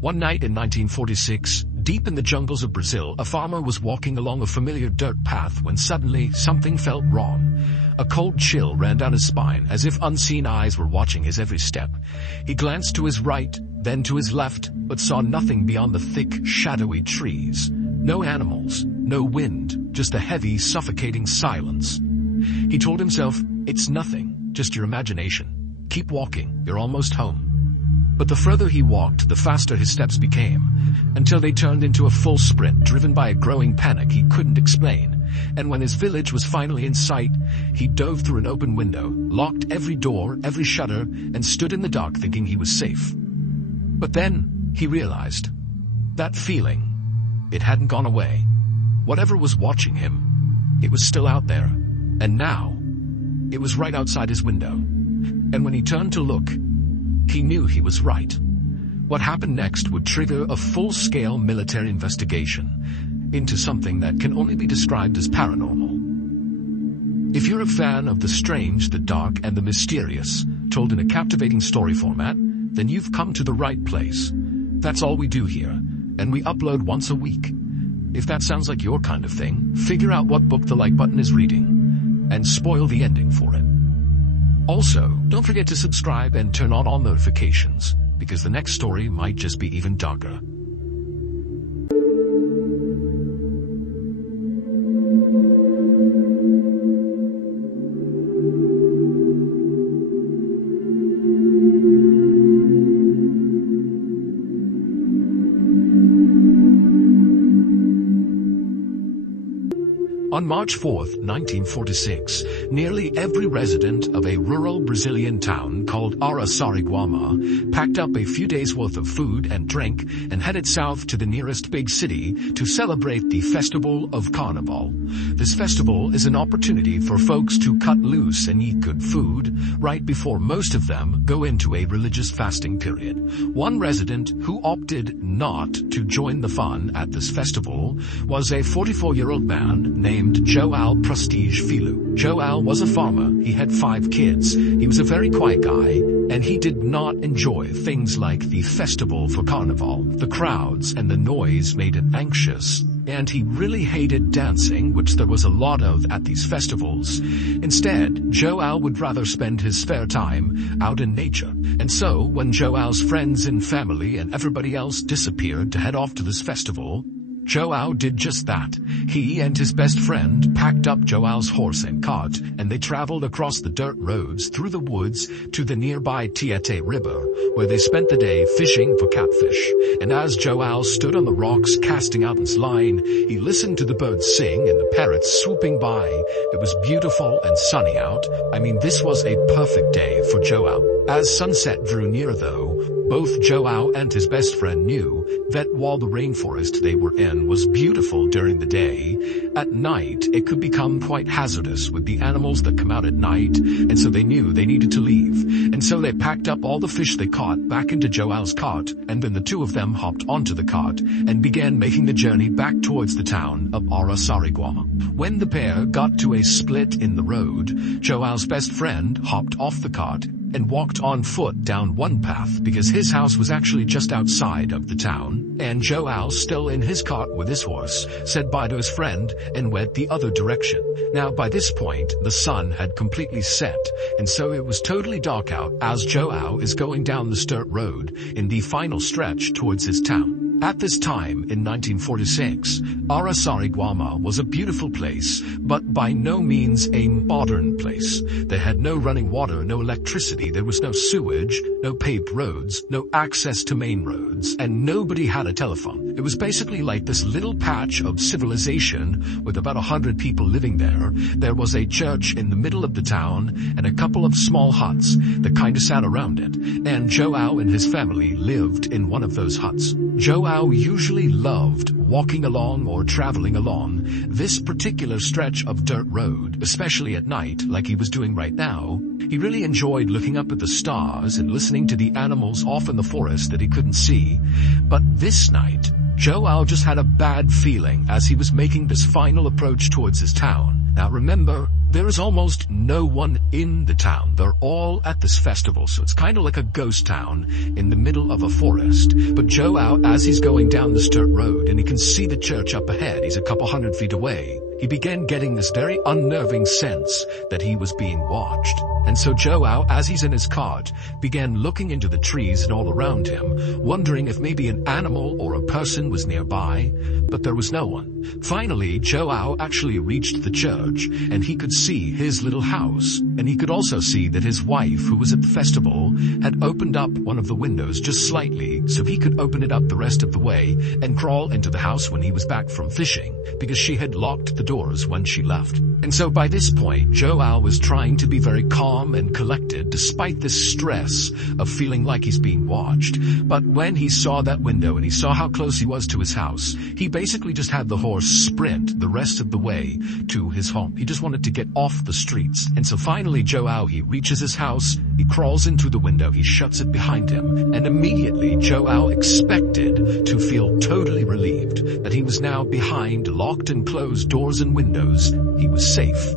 One night in 1946, deep in the jungles of Brazil, a farmer was walking along a familiar dirt path when suddenly something felt wrong. A cold chill ran down his spine, as if unseen eyes were watching his every step. He glanced to his right, then to his left, but saw nothing beyond the thick, shadowy trees. No animals, no wind, just a heavy, suffocating silence. He told himself, "It's nothing, just your imagination. Keep walking, you're almost home." But the further he walked, the faster his steps became, until they turned into a full sprint, driven by a growing panic he couldn't explain. And when his village was finally in sight, he dove through an open window, locked every door, every shutter, and stood in the dark thinking he was safe. But then he realized that feeling, it hadn't gone away. Whatever was watching him, it was still out there. And now, it was right outside his window. And when he turned to look, he knew he was right. What happened next would trigger a full-scale military investigation into something that can only be described as paranormal. If you're a fan of the strange, the dark, and the mysterious, told in a captivating story format, then you've come to the right place. That's all we do here, and we upload once a week. If that sounds like your kind of thing, figure out what book the like button is reading, and spoil the ending for it. Also, don't forget to subscribe and turn on all notifications, because the next story might just be even darker. On March 4th, 1946, nearly every resident of a rural Brazilian town called Araçariguama packed up a few days' worth of food and drink and headed south to the nearest big city to celebrate the Festival of Carnival. This festival is an opportunity for folks to cut loose and eat good food right before most of them go into a religious fasting period. One resident who opted not to join the fun at this festival was a 44-year-old man named João Prestige Filho. João was a farmer. He had 5 kids. He was a very quiet guy, and he did not enjoy things like the festival for Carnival. The crowds and the noise made him anxious, and he really hated dancing, which there was a lot of at these festivals. Instead, João would rather spend his spare time out in nature. And so, when João's friends and family and everybody else disappeared to head off to this festival, João did just that. He and his best friend packed up João's horse and cart, and they traveled across the dirt roads through the woods to the nearby Tietê River, where they spent the day fishing for catfish. And as João stood on the rocks casting out his line, he listened to the birds sing and the parrots swooping by. It was beautiful and sunny out. I mean, this was a perfect day for João. As sunset drew near, though, both João and his best friend knew that while the rainforest they were in was beautiful during the day, at night it could become quite hazardous with the animals that come out at night, and so they knew they needed to leave. And so they packed up all the fish they caught back into João's cart, and then the two of them hopped onto the cart and began making the journey back towards the town of Araçariguama. When the pair got to a split in the road, João's best friend hopped off the cart and walked on foot down one path because his house was actually just outside of the town, and João, still in his cart with his horse, said bye to his friend and went the other direction. Now by this point, the sun had completely set, and so it was totally dark out as João is going down this dirt road in the final stretch towards his town. At this time, in 1946, Araçariguama was a beautiful place, but by no means a modern place. They had no running water, no electricity, there was no sewage, no paved roads, no access to main roads, and nobody had a telephone. It was basically like this little patch of civilization with about 100 people living there. There was a church in the middle of the town and a couple of small huts that kind of sat around it, and João and his family lived in one of those huts. João usually loved walking along or traveling along this particular stretch of dirt road, especially at night, like he was doing right now. He really enjoyed looking up at the stars and listening to the animals off in the forest that he couldn't see. But this night, João just had a bad feeling as he was making this final approach towards his town. Now remember, There is almost no one in the town. They're all at this festival, so it's kind of like a ghost town in the middle of a forest. But Joao, as he's going down this dirt road and he can see the church up ahead, he's a couple hundred feet away, he began getting this very unnerving sense that he was being watched. And so Joao, as he's in his cart, began looking into the trees and all around him, wondering if maybe an animal or a person was nearby, but there was no one. Finally, Joao actually reached the church, and he could see his little house, and he could also see that his wife, who was at the festival, had opened up one of the windows just slightly so he could open it up the rest of the way and crawl into the house when he was back from fishing, because she had locked the doors when she left. And so by this point, Joao was trying to be very calm and collected despite this stress of feeling like he's being watched. But when he saw that window and he saw how close he was to his house, he basically just had the horse sprint the rest of the way to his home. He just wanted to get off the streets. And so finally Joao, he reaches his house, he crawls into the window, he shuts it behind him, and immediately Joao expected to feel totally relieved that he was now behind locked and closed doors and windows. He was safe.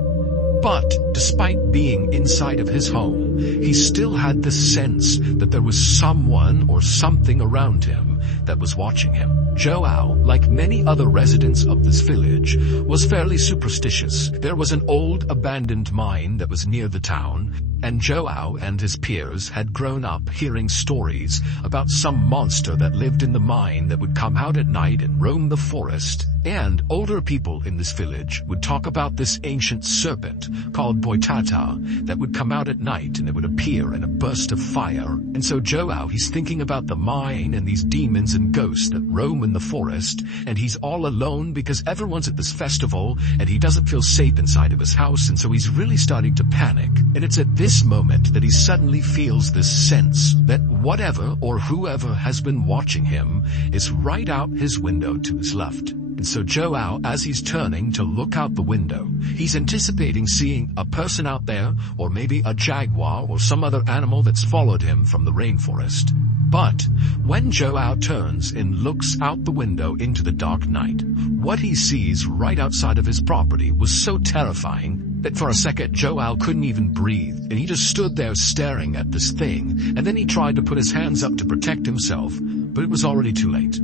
But despite being inside of his home, he still had this sense that there was someone or something around him that was watching him. Joao, like many other residents of this village, was fairly superstitious. There was an old abandoned mine that was near the town, and Joao and his peers had grown up hearing stories about some monster that lived in the mine that would come out at night and roam the forest. And older people in this village would talk about this ancient serpent called Boitata that would come out at night and it would appear in a burst of fire. And so Joao, he's thinking about the mine and these demons and ghosts that roam in the forest, and he's all alone because everyone's at this festival and he doesn't feel safe inside of his house, and so he's really starting to panic. And it's at this moment that he suddenly feels this sense that whatever or whoever has been watching him is right out his window to his left. And so Joao, as he's turning to look out the window, he's anticipating seeing a person out there, or maybe a jaguar or some other animal that's followed him from the rainforest. But when Joao turns and looks out the window into the dark night, what he sees right outside of his property was so terrifying that for a second Joao couldn't even breathe, and he just stood there staring at this thing, and then he tried to put his hands up to protect himself, but it was already too late.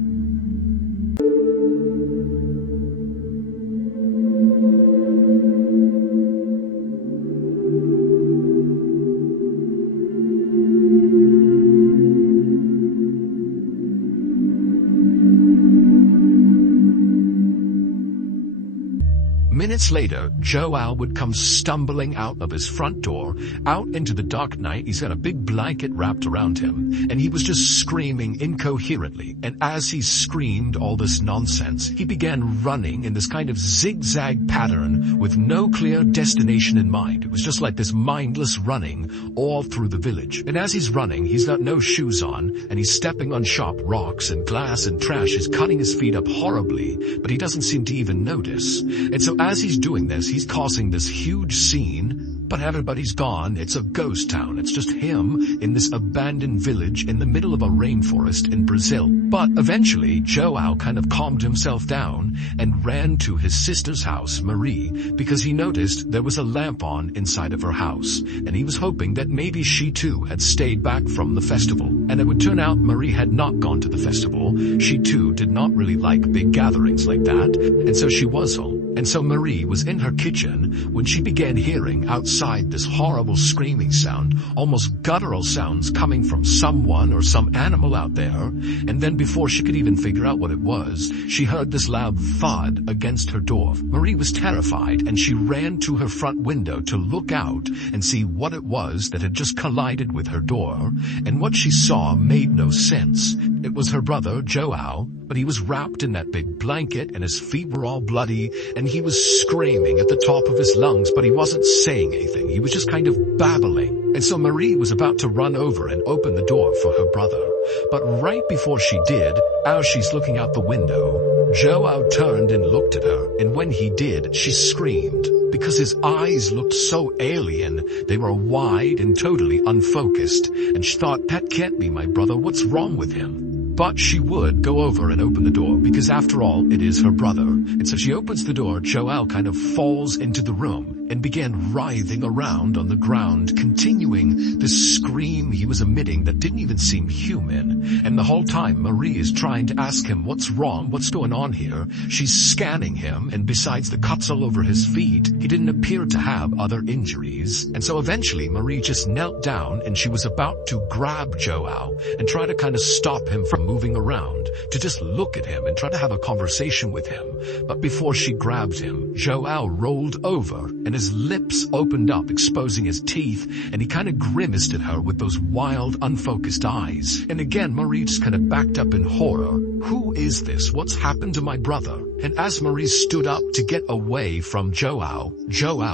Minutes later, Joao would come stumbling out of his front door, out into the dark night. He's got a big blanket wrapped around him, and he was just screaming incoherently. And as he screamed all this nonsense, he began running in this kind of zigzag pattern with no clear destination in mind. It was just like this mindless running all through the village. And as he's running, he's got no shoes on, and he's stepping on sharp rocks and glass and trash is cutting his feet up horribly, but he doesn't seem to even notice. And so as he's doing this, he's causing this huge scene, but everybody's gone. It's a ghost town. It's just him in this abandoned village in the middle of a rainforest in Brazil. But eventually, Joao kind of calmed himself down and ran to his sister's house, Marie, because he noticed there was a lamp on inside of her house, and he was hoping that maybe she too had stayed back from the festival. And it would turn out Marie had not gone to the festival. She too did not really like big gatherings like that, and so she was home. And so Marie was in her kitchen when she began hearing outside this horrible screaming sound, almost guttural sounds coming from someone or some animal out there. And then before she could even figure out what it was, she heard this loud thud against her door. Marie was terrified, and she ran to her front window to look out and see what it was that had just collided with her door. And what she saw made no sense. It was her brother, Joao, but he was wrapped in that big blanket and his feet were all bloody, and he was screaming at the top of his lungs, but he wasn't saying anything. He was just kind of babbling. And so Marie was about to run over and open the door for her brother. But right before she did, as she's looking out the window, Joao turned and looked at her, and when he did, she screamed, because his eyes looked so alien. They were wide and totally unfocused, and she thought, that can't be my brother. What's wrong with him? But she would go over and open the door, because after all, it is her brother. And so she opens the door. Joao kind of falls into the room. and began writhing around on the ground, continuing this scream he was emitting that didn't even seem human. And the whole time Marie is trying to ask him what's wrong, what's going on here. She's scanning him, and besides the cuts all over his feet, he didn't appear to have other injuries. And so eventually Marie just knelt down and she was about to grab Joao and try to kind of stop him from moving around, to just look at him and try to have a conversation with him. But before she grabbed him, Joao rolled over and his lips opened up, exposing his teeth, and he kind of grimaced at her with those wild, unfocused eyes. And again, Marie just kind of backed up in horror. Who is this? What's happened to my brother? And as Marie stood up to get away from Joao,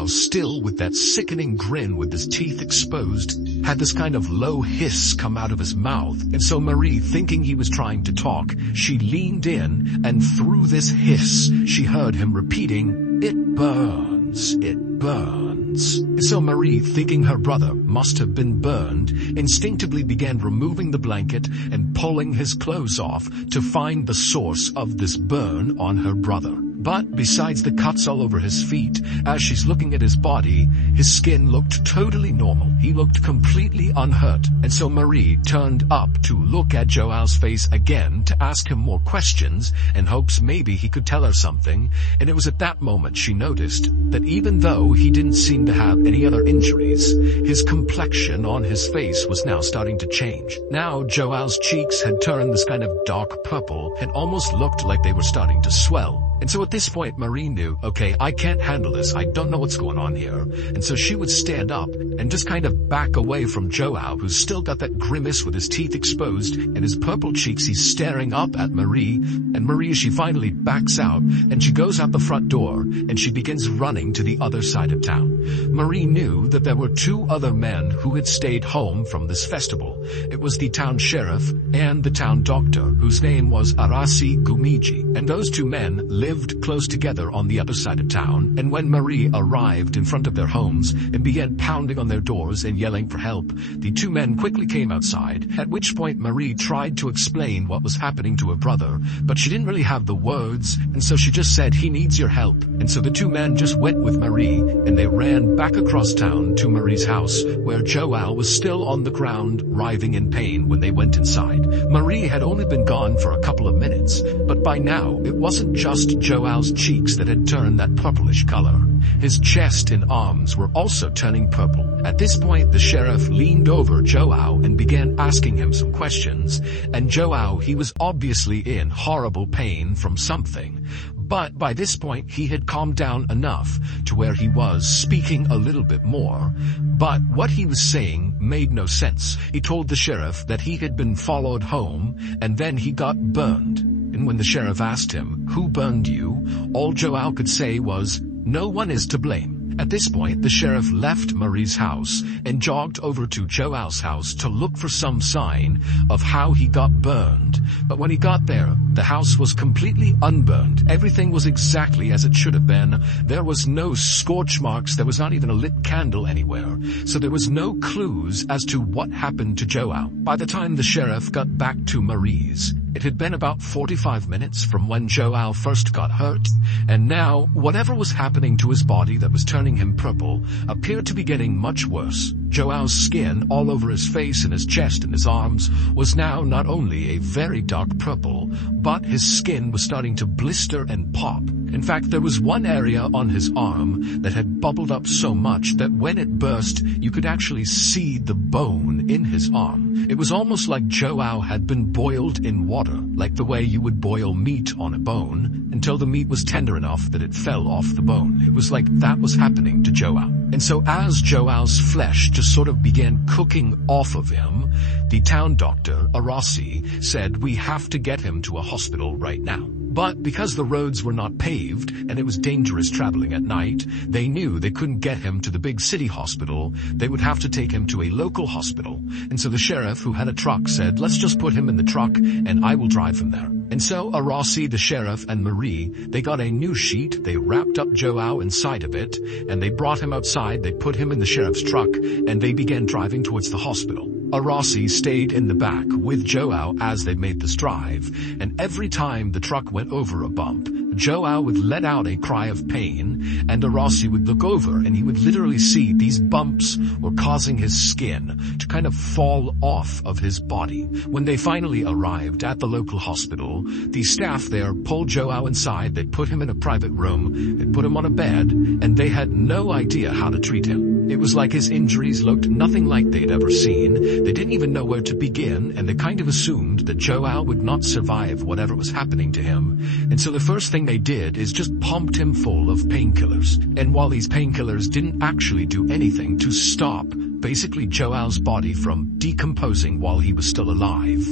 still with that sickening grin with his teeth exposed, had this kind of low hiss come out of his mouth. And so Marie, thinking he was trying to talk, she leaned in, and through this hiss, she heard him repeating, "It burns, it burns." So Marie, thinking her brother must have been burned, instinctively began removing the blanket and pulling his clothes off to find the source of this burn on her brother. But besides the cuts all over his feet, as she's looking at his body, his skin looked totally normal. He looked completely unhurt. And so Marie turned up to look at Joao's face again to ask him more questions in hopes maybe he could tell her something. And it was at that moment she noticed that even though he didn't seem to have any other injuries, his complexion on his face was now starting to change. Now Joao's cheeks had turned this kind of dark purple and almost looked like they were starting to swell. And so at this point, Marie knew, okay, I can't handle this. I don't know what's going on here. And so she would stand up and just kind of back away from Joao, who's still got that grimace with his teeth exposed and his purple cheeks. He's staring up at Marie. And Marie, she finally backs out and she goes out the front door and she begins running to the other side of town. Marie knew that there were two other men who had stayed home from this festival. It was the town sheriff and the town doctor, whose name was Arasi Gumiji. And those two men lived close together on the other side of town, and when Marie arrived in front of their homes and began pounding on their doors and yelling for help, the two men quickly came outside, at which point Marie tried to explain what was happening to her brother, but she didn't really have the words, and so she just said, "He needs your help." And so the two men just went with Marie, and they ran back across town to Marie's house, where Joao was still on the ground, writhing in pain when they went inside. Marie had only been gone for a couple of minutes, but by now it wasn't just Joao's cheeks that had turned that purplish color. His chest and arms were also turning purple. At this point, the sheriff leaned over Joao and began asking him some questions, and Joao, he was obviously in horrible pain from something. But by this point, he had calmed down enough to where he was speaking a little bit more. But what he was saying made no sense. He told the sheriff that he had been followed home, and then he got burned. And when the sheriff asked him, "Who burned you?" all Joao could say was, "No one is to blame." At this point, the sheriff left Marie's house and jogged over to Joao's house to look for some sign of how he got burned. But when he got there, the house was completely unburned. Everything was exactly as it should have been. There was no scorch marks. There was not even a lit candle anywhere. So there was no clues as to what happened to Joao. By the time the sheriff got back to Marie's, it had been about 45 minutes from when Joao first got hurt, and now whatever was happening to his body that was turning him purple appeared to be getting much worse. Joao's skin all over his face and his chest and his arms was now not only a very dark purple, but his skin was starting to blister and pop. In fact, there was one area on his arm that had bubbled up so much that when it burst, you could actually see the bone in his arm. It was almost like Joao had been boiled in water, like the way you would boil meat on a bone, until the meat was tender enough that it fell off the bone. It was like that was happening to Joao. And so as Joao's flesh just sort of began cooking off of him, the town doctor, Arasi, said, "We have to get him to a hospital right now." But because the roads were not paved and it was dangerous traveling at night, they knew they couldn't get him to the big city hospital. They would have to take him to a local hospital. And so the sheriff, who had a truck, said, "Let's just put him in the truck and I will drive him there." And so Arasi, the sheriff, and Marie, they got a new sheet, they wrapped up Joao inside of it, and they brought him outside, they put him in the sheriff's truck, and they began driving towards the hospital. Arasi stayed in the back with Joao as they made this drive, and every time the truck went over a bump, Joao would let out a cry of pain, and Arasi would look over and he would literally see these bumps were causing his skin to kind of fall off of his body. When they finally arrived at the local hospital, the staff there pulled Joao inside, they put him in a private room, they put him on a bed, and they had no idea how to treat him. It was like his injuries looked nothing like they'd ever seen. They didn't even know where to begin, and they kind of assumed that Joao would not survive whatever was happening to him. And so the first thing they did is just pumped him full of painkillers. And while these painkillers didn't actually do anything to stop basically Joao's body from decomposing while he was still alive,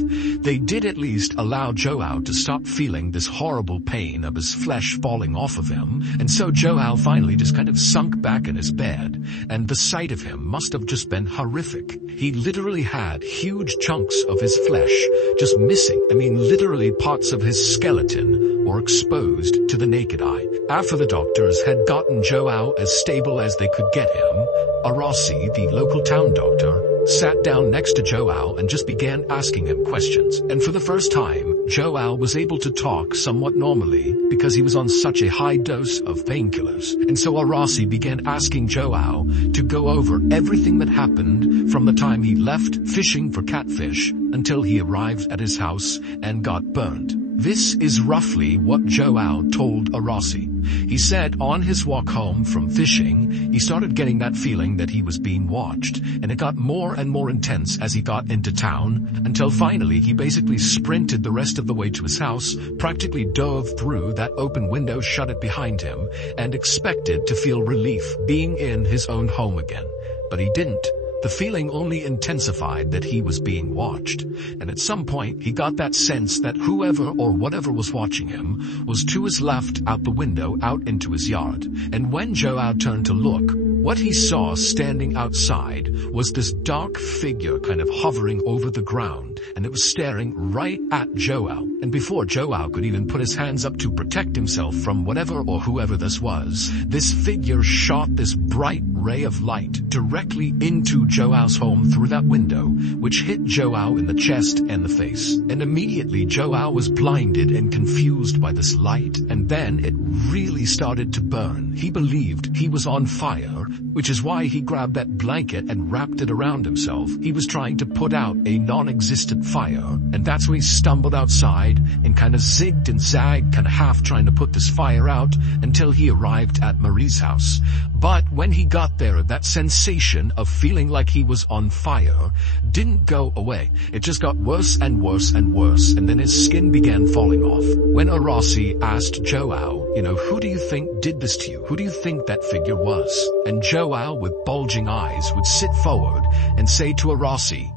they did at least allow Joao to stop feeling this horrible pain of his flesh falling off of him. And so Joao finally just kind of sunk back in his bed, and the sight of him must have just been horrific. He literally had huge chunks of his flesh just missing. I mean, literally parts of his skeleton were exposed to the naked eye. After the doctors had gotten Joao as stable as they could get him, Arasi, the local town doctor, sat down next to Joao and just began asking him questions. And for the first time, Joao was able to talk somewhat normally because he was on such a high dose of painkillers. And so Arasi began asking Joao to go over everything that happened from the time he left fishing for catfish until he arrived at his house and got burned. This is roughly what Joao told Arasi. He said on his walk home from fishing, he started getting that feeling that he was being watched, and it got more and more intense as he got into town, until finally he basically sprinted the rest of the way to his house, practically dove through that open window, shut it behind him, and expected to feel relief being in his own home again. But he didn't. The feeling only intensified that he was being watched, and at some point he got that sense that whoever or whatever was watching him was to his left out the window out into his yard. And when Joao turned to look, what he saw standing outside was this dark figure kind of hovering over the ground, and it was staring right at Joao. And before Joao could even put his hands up to protect himself from whatever or whoever this was, this figure shot this bright ray of light directly into Joao's home through that window, which hit Joao in the chest and the face. And immediately Joao was blinded and confused by this light, and then it really started to burn. He believed he was on fire, which is why he grabbed that blanket and wrapped it around himself. He was trying to put out a non-existent fire, and that's when he stumbled outside and kind of zigged and zagged, kind of half trying to put this fire out until he arrived at Marie's house. But when he got there, that sensation of feeling like he was on fire didn't go away. It just got worse and worse and worse, and then his skin began falling off. When Arasi asked Joao, who do you think did this to you? Who do you think that figure was? And Joao, with bulging eyes, would sit forward and say to Arasi,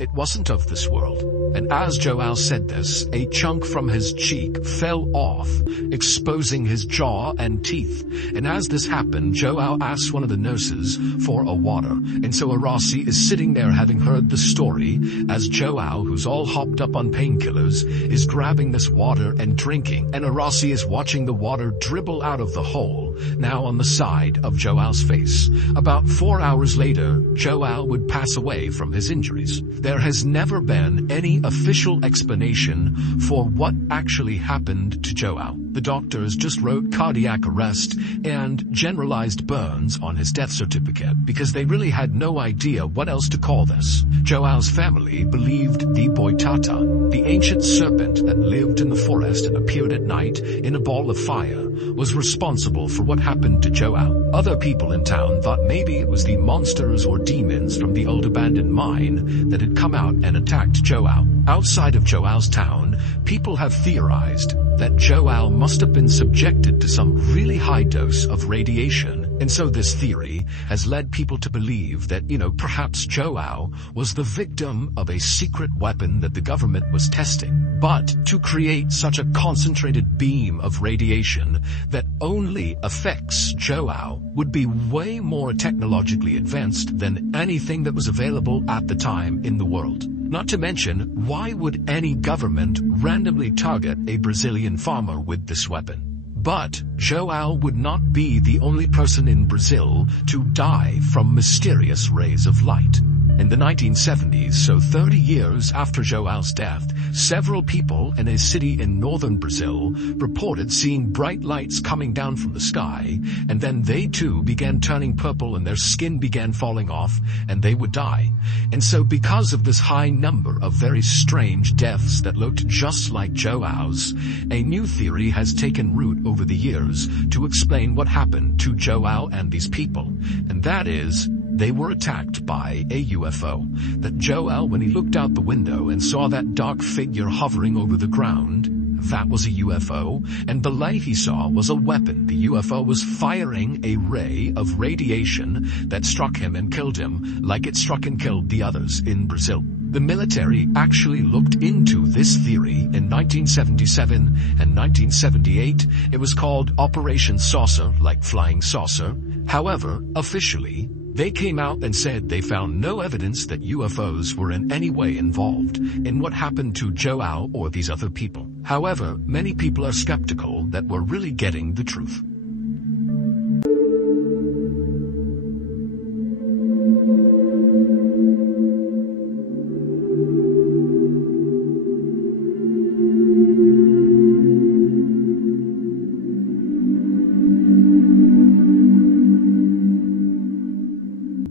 "It wasn't of this world." And as Joao said this, a chunk from his cheek fell off, exposing his jaw and teeth. And as this happened, Joao asked one of the nurses for a water. And so Arasi is sitting there having heard the story, as Joao, who's all hopped up on painkillers, is grabbing this water and drinking. And Arasi is watching the water dribble out of the hole, now on the side of Joao's face. About 4 hours later, Joao would pass away from his injuries. There has never been any official explanation for what actually happened to Joao. The doctors just wrote cardiac arrest and generalized burns on his death certificate because they really had no idea what else to call this. Joao's family believed the Boitata, the ancient serpent that lived in the forest and appeared at night in a ball of fire, was responsible for what happened to Joao. Other people in town thought maybe it was the monsters or demons from the old abandoned mine that had come out and attacked Joao. Outside of Joao's town, people have theorized that Joao must have been subjected to some really high dose of radiation. And so this theory has led people to believe that, perhaps Joao was the victim of a secret weapon that the government was testing. But to create such a concentrated beam of radiation that only affects Joao would be way more technologically advanced than anything that was available at the time in the world. Not to mention, why would any government randomly target a Brazilian farmer with this weapon? But Joao would not be the only person in Brazil to die from mysterious rays of light. In the 1970s, so 30 years after João's death, several people in a city in northern Brazil reported seeing bright lights coming down from the sky, and then they too began turning purple and their skin began falling off, and they would die. And so because of this high number of very strange deaths that looked just like João's, a new theory has taken root over the years to explain what happened to João and these people, and that is, they were attacked by a UFO. That João, when he looked out the window and saw that dark figure hovering over the ground, that was a UFO, and the light he saw was a weapon. The UFO was firing a ray of radiation that struck him and killed him, like it struck and killed the others in Brazil. The military actually looked into this theory in 1977 and 1978. It was called Operation Saucer, like flying saucer. However, officially, they came out and said they found no evidence that UFOs were in any way involved in what happened to João or these other people. However, many people are skeptical that we're really getting the truth.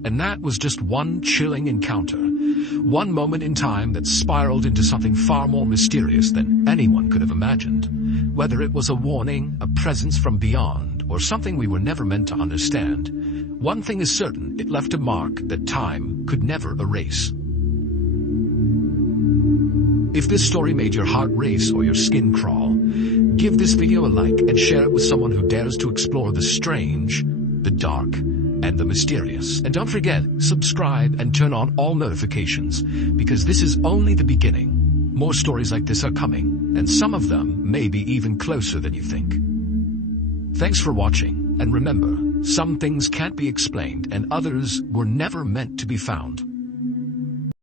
And that was just one chilling encounter. One moment in time that spiraled into something far more mysterious than anyone could have imagined. Whether it was a warning, a presence from beyond, or something we were never meant to understand, one thing is certain, it left a mark that time could never erase. If this story made your heart race or your skin crawl, give this video a like and share it with someone who dares to explore the strange, the dark, and the mysterious. And don't forget, subscribe and turn on all notifications, because this is only the beginning. More stories like this are coming, and some of them may be even closer than you think. Thanks for watching, and remember, some things can't be explained and others were never meant to be found.